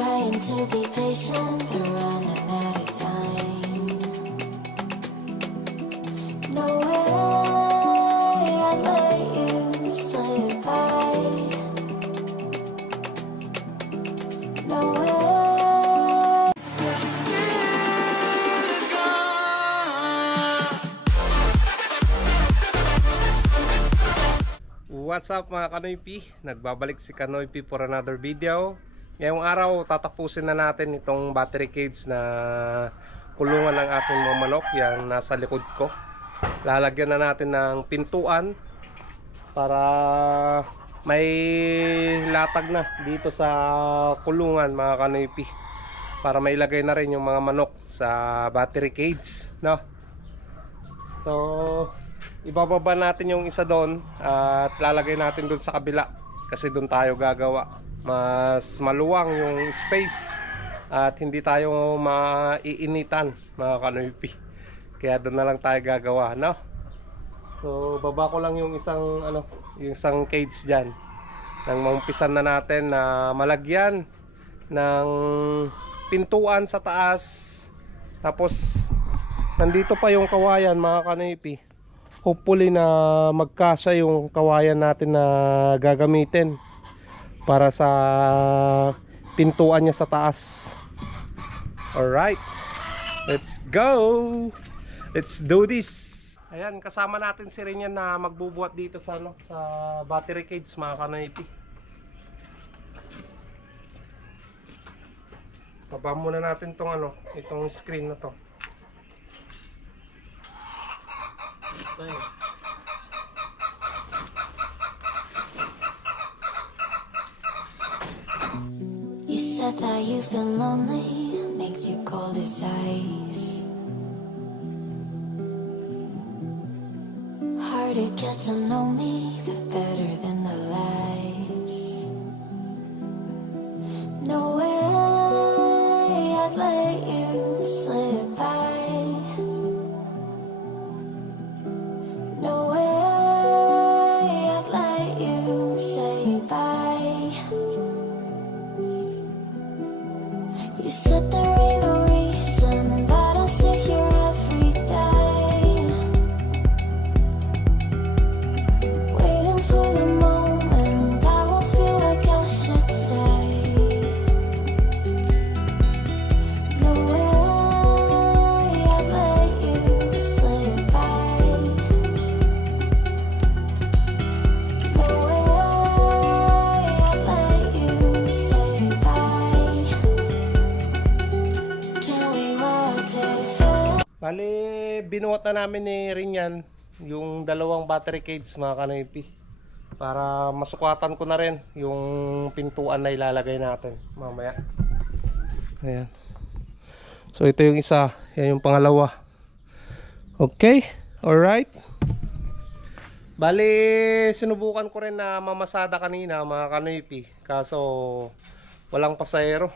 trying to be patient, but running out of time. No way I'd let you slip by. No way. What's up mga Kanoy P? Nagbabalik si Kanoy P for another video. Ngayong araw tatapusin na natin itong battery cage na kulungan ng ating mga manok. Yan nasa likod ko. Lalagyan na natin ng pintuan para may latag na dito sa kulungan mga Kanoy P, para mailagay na rin yung mga manok sa battery cage, no? So ibababa natin yung isa doon at lalagay natin doon sa kabila kasi doon tayo gagawa. Mas maluwang yung space at hindi tayo maiinitan mga Kanoy P. Kaya doon na lang tayo gagawa, no? So baba ko lang yung isang yung isang cage diyan. Nang maumpisan na natin na malagyan ng pintuan sa taas. Tapos nandito pa yung kawayan mga Kanoy P. Hopefully na magkasya yung kawayan natin na gagamitin para sa pintuan niya sa taas. Alright, let's go, let's do this. Ayan, kasama natin si Rinyan na magbubuhat dito sa sa battery cage mga Kanoy P. Baba muna natin tong itong screen na to. You said that you've been lonely, makes you cold as ice. Hard to get to know me, but better than the lies. No way I'd let you slip by. No way I'd let you say bye. You said there ain't no reason, but I'll sit here every day, waiting for the moment I won't feel like I should stay. No way I'd let you slip by. No way I'd let you say bye. Can we walk to fail? Bali, binuhat na namin ni Rinyan yung dalawang battery cage mga Kanoy P, para masukatan ko na rin yung pintuan na ilalagay natin mamaya. Ayan. So ito yung isa, yan yung pangalawa. Okay, alright. Bali, sinubukan ko rin na mamasada kanina mga Kanoy P, kaso walang pasahero.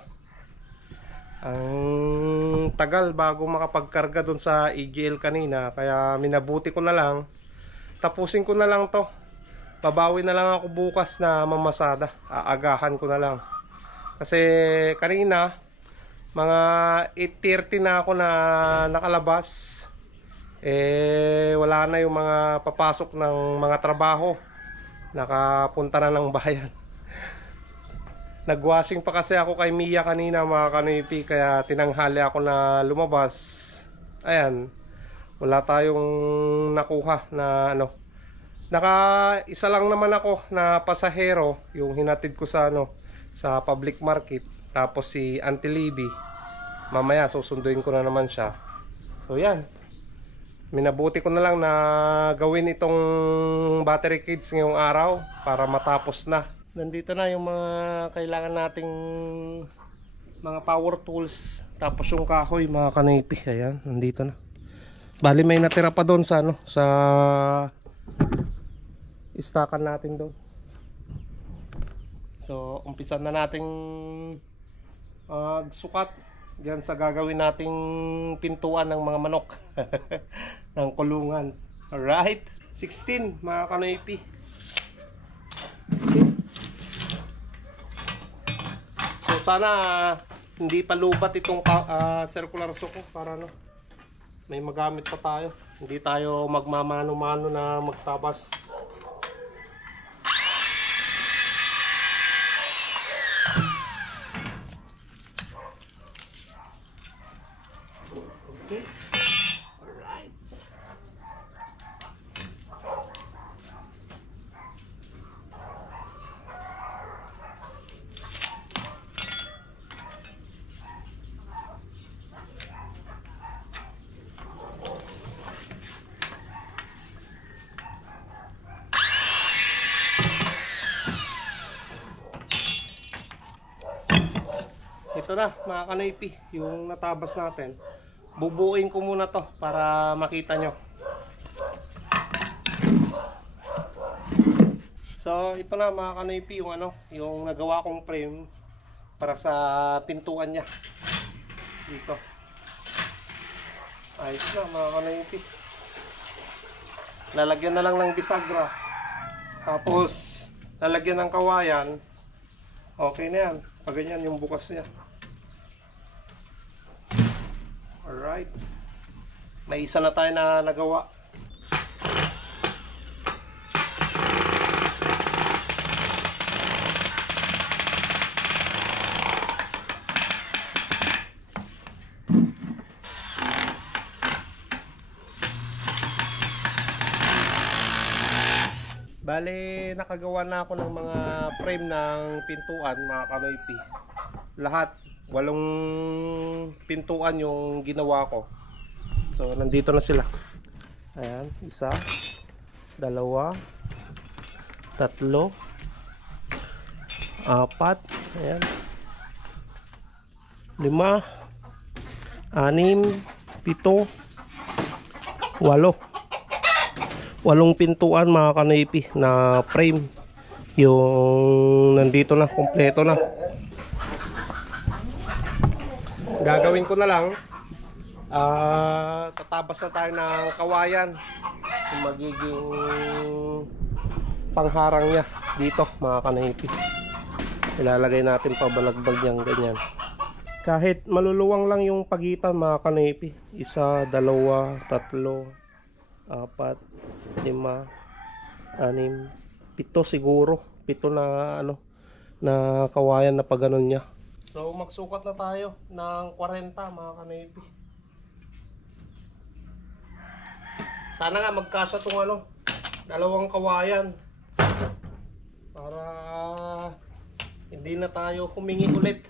Ang tagal bago makapagkarga dun sa EGL kanina, kaya minabuti ko na lang, tapusin ko na lang to. Babawi na lang ako bukas na mamasada, aagahan ko na lang kasi kanina mga 8:30 na ako na nakalabas, wala na yung mga papasok ng mga trabaho, nakapunta na ng bayan. Nagwashing pa kasi ako kay Mia kanina mga Kanoy P, kaya tinanghali ako na lumabas. Ayan, wala tayong nakuha na Naka-isa lang naman ako na pasahero, yung hinatid ko sa sa public market. Tapos si Auntie Libby, mamaya susunduin ko na naman siya. So yan, minabuti ko na lang na gawin itong battery cage ngayong araw para matapos na. Nandito na yung mga kailangan nating mga power tools. Tapos yung kahoy mga Kanoy P, ayan, nandito na. Bali may natira pa doon sa sa istakan natin doon. So umpisan na nating sukat diyan sa gagawin nating pintuan ng mga manok ng kulungan. Alright, 16 mga Kanoy P. sana hindi pa lubat itong circular saw ko para ano, may magamit pa tayo. Hindi tayo magmamano-mano na magtabas. Okay. Alright. Ito na mga kanoypi, yung natabas natin. Bubuuin ko muna to para makita nyo. So ito na mga kanoypi, yung ano, yung nagawa kong frame para sa pintuan niya dito. Ayos na mga kanoypi. Lalagyan na lang ng bisagra, tapos lalagyan ng kawayan. Okay na yan, pag ganyan yung bukas niya. Alright. May isa na tayo na nagawa. Bale, nakagawa na ako ng mga frame ng pintuan mga kanoypi. Lahat 8 pintuan yung ginawa ko. So nandito na sila. Ayan, 1, 2, 3, 4, ayan, 5, 6, 7, 8, 8 pintuan mga kanoypi na frame yung nandito na, kompleto na. Gagawin ko na lang, tatabas na tayo ng kawayan yung magiging pangharang niya dito mga kanoypi. Ilalagay natin pabalagbag niyang ganyan. Kahit maluluwang lang yung pagitan mga kanoypi, 1, 2, 3, 4, 5, 6, 7 siguro, 7 na ano, na kawayan na pagganon niya. So magsukat na tayo ng 40 mga kanoypi. Sana nga magkasya tong ano, 2 kawayan para hindi na tayo humingi ulit.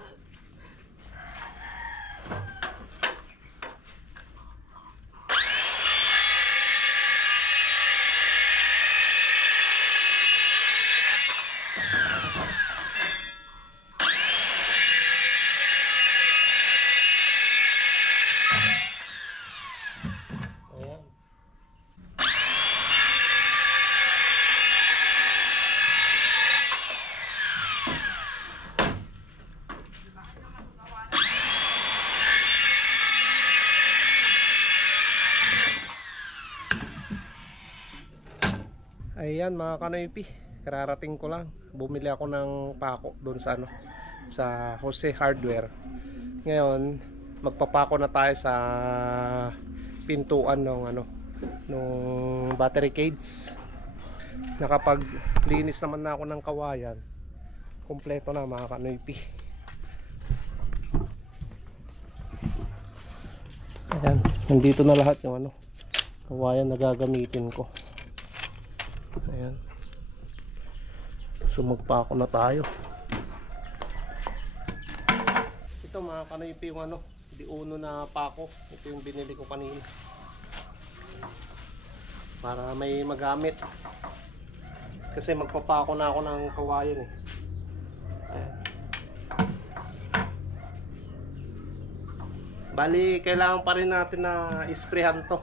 Ayan mga kanoypi, kararating ko lang. Bumili ako ng pako doon sa ano, sa Jose Hardware. Ngayon, magpapako na tayo sa pintuan ng ano, nung battery cage. Nakapaglinis naman na ako ng kawayan. Kompleto na mga kanoypi. Ayan, nandito na lahat yung ano, kawayan na gagamitin ko. Ayan. Sumagpako na tayo. Ito mga kanoypi yung ano, di uno na pako. Ito yung binili ko kanina para may magamit, kasi magpapako na ako ng kawayan eh. Ayan. Bali kailangan pa rin natin na isprehan to.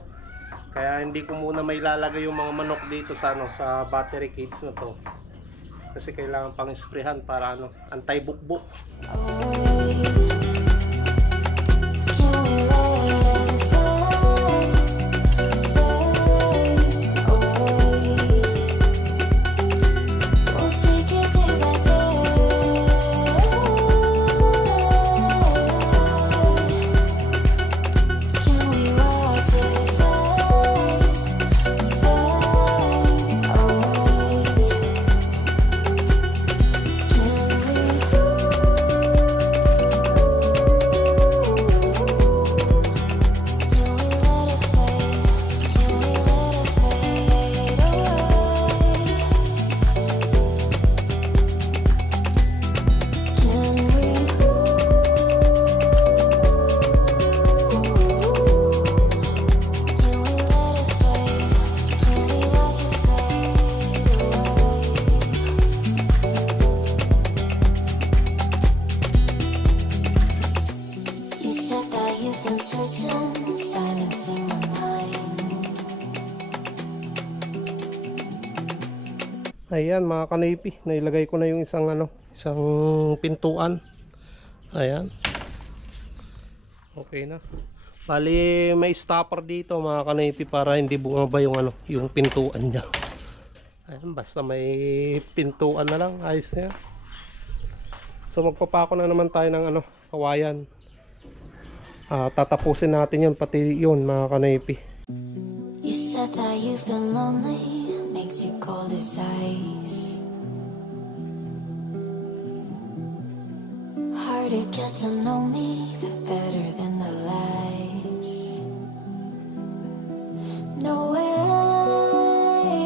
Kaya hindi ko muna may lalagay yung mga manok dito sa ano, sa battery cage na to. Kasi kailangan pang isprehan para ano, anti-bukbuk. Ayan mga kanipi, nailagay ko na yung isang isang pintuan. Ayan. Okay na. Bali may stopper dito mga kanipi para hindi bumaba yung yung pintuan niya. Ayan, basta may pintuan na lang, ayos na yan. So magpapako na naman tayo ng kawayan. Tatapusin natin yun, pati yun mga kanipi. You said that you've been lonely, makes you cold as ice. Hard to get to know me, but better than the lies. No way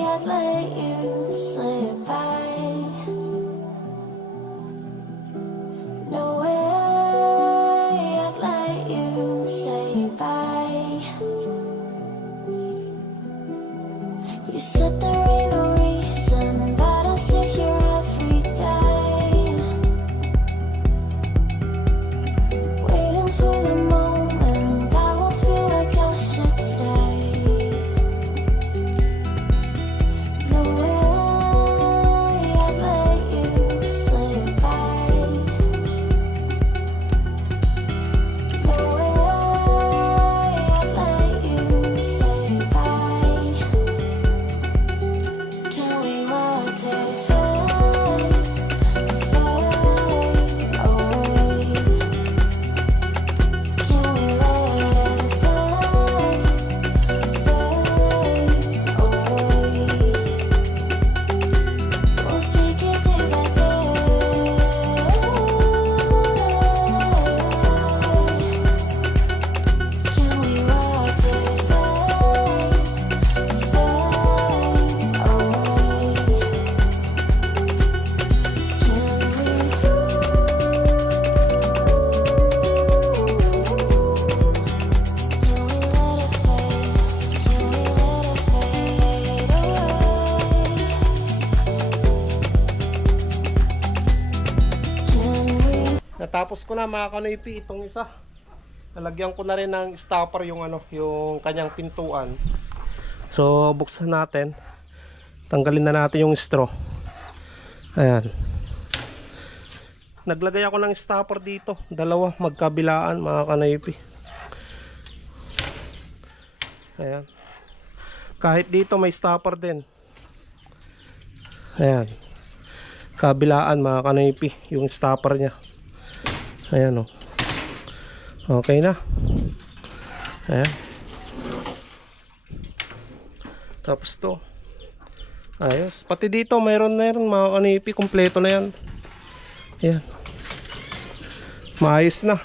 I'd let you slip by. No way I'd let you say bye. You said there ain't no reason, but I'll sit here every day, waiting for the moment I won't feel like I should stay. No way I'd let you slip by. No way I'd let you say bye. Can we watch it fade, fade away? Can we let it fade, fade away? We'll take it day by day. Can we watch it fade, fade away? Natapos ko na mga kanipi itong isa. Nalagyan ko na rin ng stopper yung yung kanyang pintuan. So buksan natin. Tanggalin na natin yung straw. Ayan. Naglagay ako ng stopper dito, dalawa magkabilaan mga kanipi. Ayan. Kahit dito may stopper din. Ayan. Kabilaan mga kanipi yung stopper niya. Ayan o. Okay na. Ayan. Tapos to. Ayos. Pati dito mayroon mga kanipi. Kompleto na yan. Ayan. Maayos na.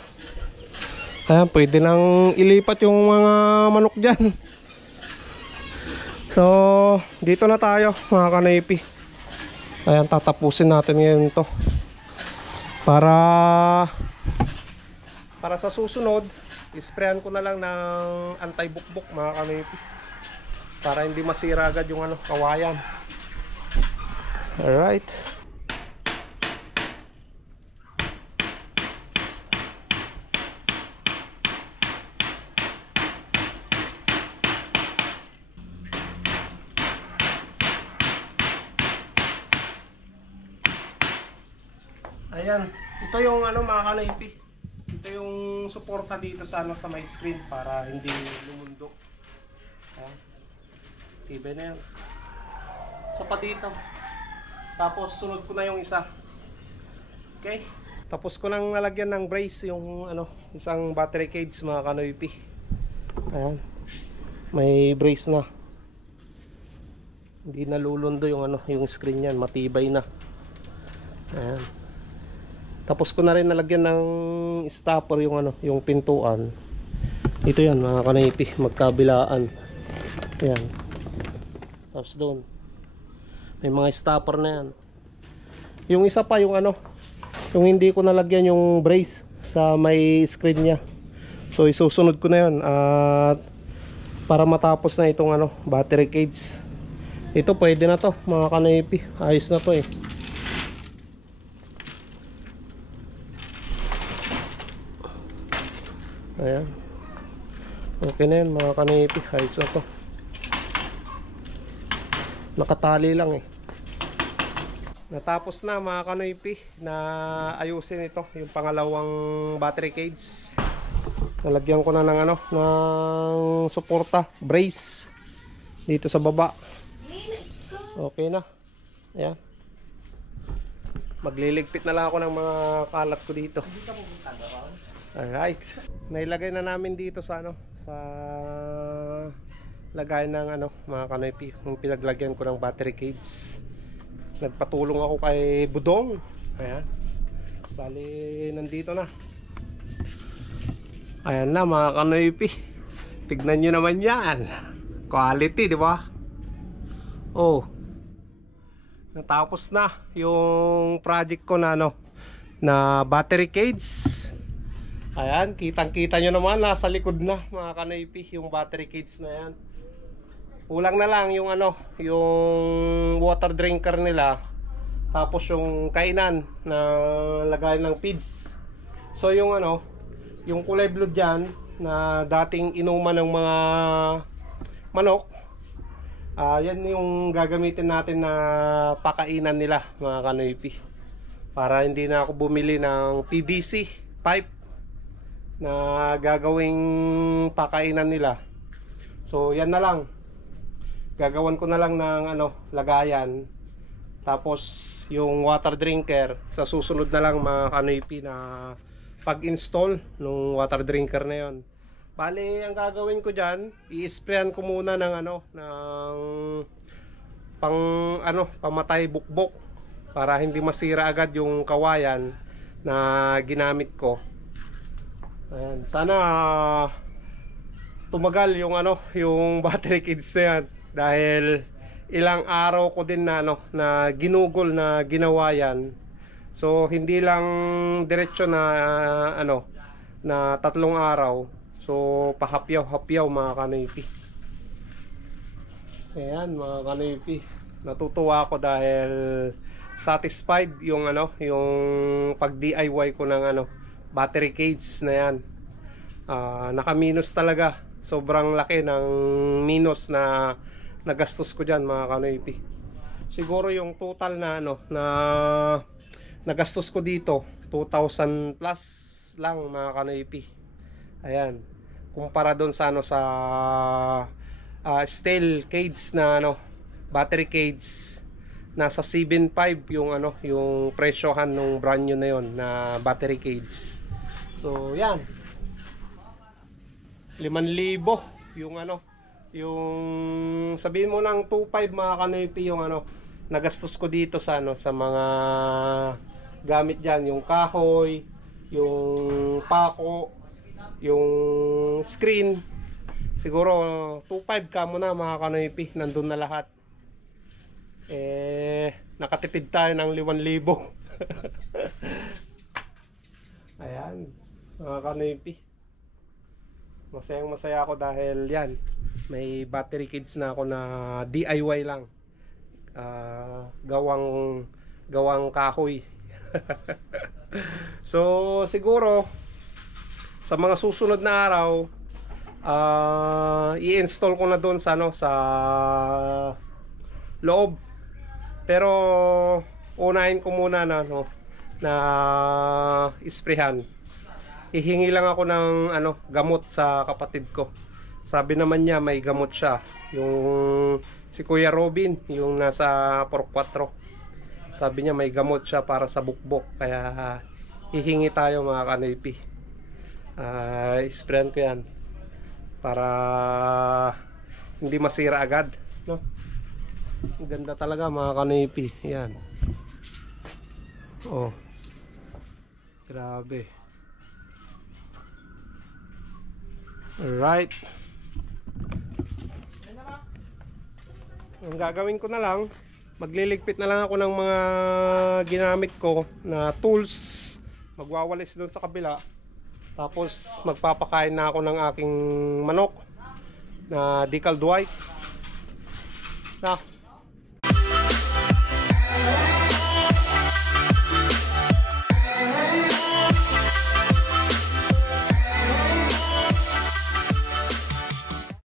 Ayan. Pwede nang ilipat yung mga manok dyan. So dito na tayo mga kanipi. Ayan. Tatapusin natin ngayon to. Para sa susunod, isprayan ko na lang ng anti-bukbok mga kanipi. Para hindi masira agad yung kawayan. Alright. Ayan. Ito yung mga kanipi. Ito yung suporta dito sa sa may screen para hindi lumundo. Ayan. Tibay na yan. So pa dito. Tapos sunod ko na yung isa. Okay. Tapos ko nang nalagyan ng brace yung isang battery cage mga kanoypi. Ayan. May brace na. Hindi nalulundo yung yung screen niyan, matibay na. Ayan. Tapos ko na rin nalagyan ng stopper yung yung pintuan. Ito yan mga kanoypi, magkabilaan. Ayan. Tapos doon may mga stopper na yan. Yung isa pa yung yung hindi ko nalagyan yung brace sa may screen niya. So isusunod ko na yun at para matapos na itong battery cage. Ito pwede na to mga kanipi. Ayos na to eh. Ayan. Okay na yan mga kanipi. Ayos na to. Nakatali lang eh. Natapos na mga kanoypi na ayusin ito, yung pangalawang battery cage. Nalagyan ko na ng ano, ng suporta, brace dito sa baba. Okay na. Ayan. Magliligpit na lang ako ng mga kalat ko dito. Alright. Nailagay na namin dito sa ano, sa lagay ng ano, mga kanoypi, yung pinaglagyan ko ng battery cage. Nagpatulong ako kay Budong. Ayan. Bali, nandito na. Ayan na mga kanoypi. Tignan nyo naman yan. Quality, di ba? Oh. Natapos na yung project ko na ano, na battery cage. Ayan, kitang-kita nyo naman, nasa likod na mga kanoypi, yung battery cage na yan. Kulang na lang yung ano, yung water drinker nila. Tapos yung kainan na lagay ng feeds. So yung ano, yung kulay blue dyan na dating inuman ng mga manok, yan yung gagamitin natin na pakainan nila mga kanoypi. Para hindi na ako bumili ng PVC pipe na gagawing pakainan nila. So yan na lang. Gagawan ko na lang ng ano, lagayan. Tapos yung water drinker sa susunod na lang mga kanoypi na pag-install ng water drinker na yon. Bali, ang gagawin ko diyan, i-sprayan ko muna ng ano, ng pang ano, pamatay bukbok para hindi masira agad yung kawayan na ginamit ko. Ayan, sana tumagal yung ano, yung battery cage na yan dahil ilang araw ko din na ano, na ginugol na ginawa yan. So hindi lang diretso na ano, na 3 araw. So pahapyaw-hapyaw mga kanoypi. Ayan mga kanoypi, natutuwa ako dahil satisfied yung ano, yung pag DIY ko ng ano, battery cage na yan. Naka-minus talaga. Sobrang laki ng minus na nagastos ko dyan mga kanoypi. Siguro yung total na ano, na nagastos ko dito 2,000 plus lang mga kanoypi. Ayan, kumpara doon sa ano, sa steel cage na ano, battery cage, nasa 7.5 yung ano, yung presyohan ng brand new na yon na battery cage. So yan, 5,000 yung ano, yung sabihin mo ng 2.5 mga kanoypi yung ano, nagastos ko dito sa ano, sa mga gamit diyan, yung kahoy, yung pako, yung screen. Siguro 2.5 ka mo na mga kanoypi, nandun na lahat. Nakatipid tayo ng 5,000. Ayan mga kanoypi, masayang masaya ako dahil yan, may battery cage na ako na DIY lang, gawang kahoy. So siguro sa mga susunod na araw, i-install ko na doon sa ano, sa loob. Pero unahin ko muna na ano, na isprehan. Hihingi lang ako ng ano, gamot sa kapatid ko. Sabi naman niya may gamot siya, yung si Kuya Robin, yung nasa 4-4. Sabi niya may gamot siya para sa bukbok, kaya hihingi tayo mga kanoypi. Isprayan ko yan para hindi masira agad, no? Ang ganda talaga mga kanoypi. Yan. Oh, grabe. Alright, ang gagawin ko na lang, magliligpit na lang ako ng mga ginamit ko na tools. Magwawalis doon sa kabila. Tapos magpapakain na ako ng aking manok na decaled white. Na